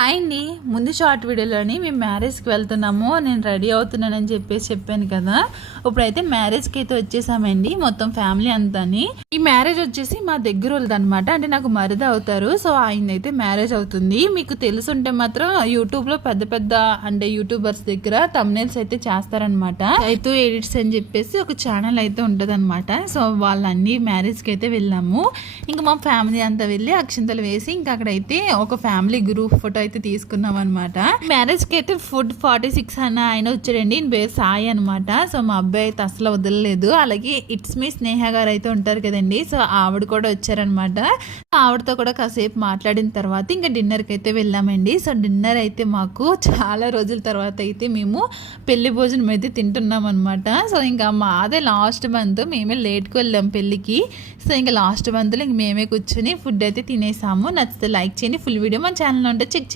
Hi అండి. ముందు short వీడియోలోని మేము మ్యారేజ్కి వెళ్తున్నాము, నేను రెడీ అవుతున్నానని చెప్పాను కదా. ఇప్పుడైతే మ్యారేజ్కి అయితే వచ్చేసామండి, మొత్తం ఫ్యామిలీ అంతాని. ఈ మ్యారేజ్ వచ్చేసి మా దగ్గర వాళ్ళది అనమాట, అంటే నాకు మరిది అవుతారు. సో ఆయన అయితే మ్యారేజ్ అవుతుంది. మీకు తెలుసుంటే మాత్రం యూట్యూబ్లో పెద్ద పెద్ద అంటే యూట్యూబర్స్ దగ్గర తమ్నైల్స్ అయితే చేస్తారనమాట. అయితే ఎడిట్స్ అని చెప్పేసి ఒక ఛానల్ అయితే ఉంటుంది అనమాట. సో వాళ్ళన్నీ మ్యారేజ్కి అయితే వెళ్ళాము. ఇంకా మా ఫ్యామిలీ అంతా వెళ్ళి అక్షింతలు వేసి ఇంకా అక్కడైతే ఒక ఫ్యామిలీ గ్రూప్ ఫోటో అయితే తీసుకున్నాం అనమాట. మ్యారేజ్ కి అయితే ఫుడ్ 46 అన్న ఆయన వచ్చాడండి, పేరు సాయి అనమాట. సో మా అబ్బాయి అయితే అసలు వదలలేదు. అలాగే ఇట్స్ మీ స్నేహ గారు అయితే ఉంటారు కదండి, సో ఆవిడ కూడా వచ్చారనమాట. ఆవిడతో కూడా కాసేపు మాట్లాడిన తర్వాత ఇంకా డిన్నర్కి అయితే వెళ్ళామండి. సో డిన్నర్ అయితే మాకు చాలా రోజుల తర్వాత అయితే మేము పెళ్లి భోజనం అయితే తింటున్నాం అనమాట. సో ఇంకా మాదే లాస్ట్ మంత్, మేమే లేట్కి వెళ్ళాం పెళ్ళికి. సో ఇంకా లాస్ట్ మంత్లో ఇంక మేమే కూర్చొని ఫుడ్ అయితే తినేసాము. నచ్చితే లైక్ చేయండి. ఫుల్ వీడియో మన ఛానల్లో ఉంటే చెక్ చేయండి.